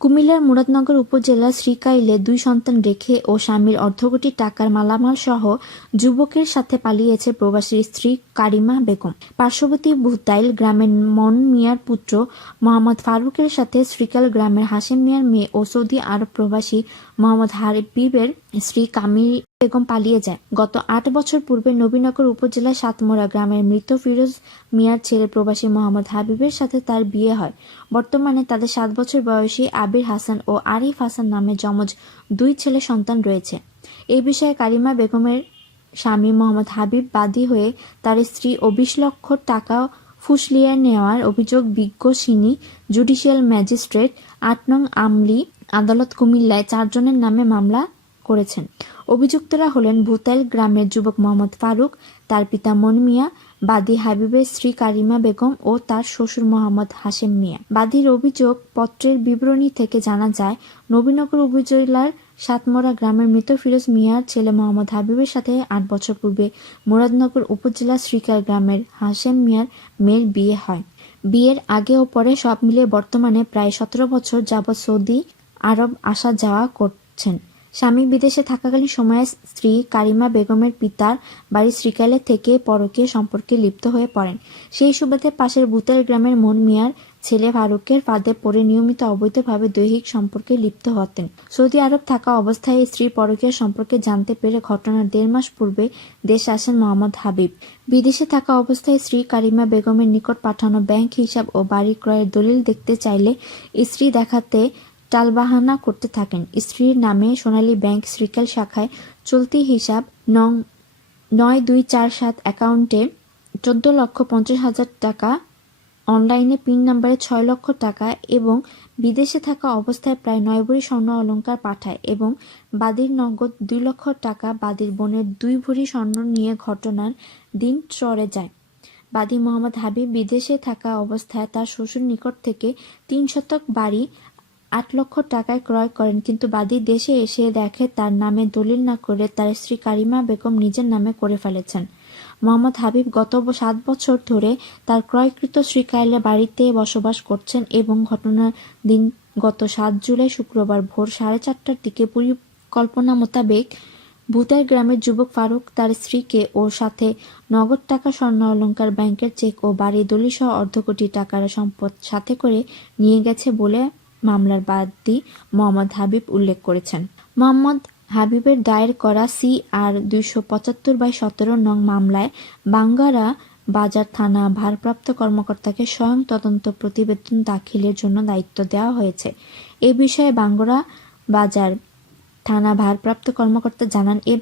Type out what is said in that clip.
কুমিল্লার মুরাদনগর উপজেলার শ্রীকাইলে দুই সন্তান রেখে ও স্বামীর অর্ধকোটি টাকার মালামাল সহ যুবকের সাথে পালিয়েছে প্রবাসী স্ত্রী কারিমা বেগম। পার্শ্ববর্তী ভুতাইল গ্রামের মন মিয়ার পুত্র মোহাম্মদ ফারুকের সাথে শ্রীকাল গ্রামের হাশেম মিয়ার মেয়ে ও সৌদি আরব প্রবাসী মোহাম্মদ হাবিবের স্ত্রী কামিল বেগম পালিয়ে যায়। গত আট বছর পূর্বে নবীনগর উপজেলার সাতমোড়া গ্রামের মৃত ফিরোজ মিয়ার ছেলে প্রবাসী মোহাম্মদ হাবিবের সাথে তার বিয়ে হয়। বর্তমানে তাদের সাত বছর বয়সী আবির হাসান ও আরিফ হাসান নামে যমজ দুই ছেলে সন্তান রয়েছে। এই বিষয়ে কারিমা বেগমের স্বামী মোহাম্মদ হাবিব বাদী হয়ে তার স্ত্রী ও বিশ লক্ষ টাকা ফুসলিয়ে নেওয়ার অভিযোগ বিজ্ঞসিনী জুডিশিয়াল ম্যাজিস্ট্রেট আট নং আমলি আদালত কুমিল্লায় চারজনের নামে মামলা করেছেন। অভিযুক্তরা হলেন ভুতাইল গ্রামের যুবক মোহাম্মদ ফারুক, তার পিতা মন মিয়া বাদী হাবিবের স্ত্রী কারিমা বেগম ও তার শ্বশুর মোহাম্মদ হাশেম মিয়া। বাদীর অভিযোগ পত্রের বিবরণী থেকে জানা যায়, নবীনগর উপজেলার সাতমোড়া গ্রামের মৃত ফিরোজ মিয়ার ছেলে মোহাম্মদ হাবিবের সাথে আট বছর পূর্বে মুরাদনগর উপজেলার শ্রীকার গ্রামের হাশেম মিয়ার মেয়ের বিয়ে হয়। বিয়ের আগে ও পরে সব মিলিয়ে বর্তমানে প্রায় সতেরো বছর যাবৎ সৌদি আরব আসা যাওয়া করছেন। স্বামী বিদেশে থাকাকালীন সময়ে স্ত্রী কারিমা বেগমের পিতার বাড়ি শ্রীকালে থেকে পরকীয় সম্পর্কে লিপ্ত হয়ে পড়েন। সেই সুবাদে পাশের বুতেল গ্রামের মন মিয়ার ছেলে ফারুকের ফাঁদে পড়ে নিয়মিত অবৈধভাবে দৈহিক সম্পর্কে লিপ্ত হতেন। সৌদি আরব থাকা অবস্থায় স্ত্রী পরকীয় সম্পর্কে জানতে পেরে ঘটনার দেড় মাস পূর্বে দেশ আসেন মোহাম্মদ হাবিব। বিদেশে থাকা অবস্থায় স্ত্রী কারিমা বেগমের নিকট পাঠানো ব্যাংক হিসাব ও বাড়ি ক্রয়ের দলিল দেখতে চাইলে স্ত্রী দেখাতে টালবাহানা করতে থাকেন। স্ত্রীর নামে সোনালী ব্যাংক শ্রীকাল শাখায় চলতি হিসাব নং নয় দুই চার সাত অ্যাকাউন্টে চোদ্দ লক্ষ পঞ্চাশ হাজার টাকা, অনলাইনে পিন নাম্বারে ছয় লক্ষ টাকা এবং বিদেশে থাকা অবস্থায় প্রায় নয় ভরি স্বর্ণ অলংকার পাঠায় এবং বাদীর নগদ দুই লক্ষ টাকা বাদির বোনের দুই ভরি স্বর্ণ নিয়ে ঘটনার দিন চড়ে যায়। বাদী মোহাম্মদ হাবিব বিদেশে থাকা অবস্থায় তার শ্বশুর নিকট থেকে তিন শতক বাড়ি আট লক্ষ টাকায় ক্রয় করেন, কিন্তু বাদী দেশে এসে দেখে তার নামে দলিল না করে তার স্ত্রী কারিমা বেগম নিজের নামে করে ফেলেছেন। মোহাম্মদ হাবিব গত সাত বছর ধরে তার ক্রয়কৃত শ্রীকাইলে বাড়িতে বসবাস করছেন এবং ঘটনার দিন গত সাত জুলাই শুক্রবার ভোর সাড়ে চারটার দিকে পরিকল্পনা মোতাবেক ভূতাই গ্রামের যুবক ফারুক তার স্ত্রীকে ও সাথে নগদ টাকা স্বর্ণ অলঙ্কার ব্যাংকের চেক ও বাড়ি দলিল সহ অর্ধ কোটি টাকার সম্পদ সাথে করে নিয়ে গেছে বলে মামলার বাদী মোহাম্মদ হাবিব উল্লেখ করেছেন। মোহাম্মদ হাবিবের দায়ের করা সি আর দুইশো পঁচাত্তর বাই সতেরো নং মামলায় বাঙ্গারা বাজার থানা ভারপ্রাপ্ত কর্মকর্তাকে স্বয়ং তদন্ত প্রতিবেদন দাখিলের জন্য দায়িত্ব দেওয়া হয়েছে। এ বিষয়ে বাঙ্গরা বাজার থানা ভারপ্রাপ্ত কর্মকর্তা জানান, এ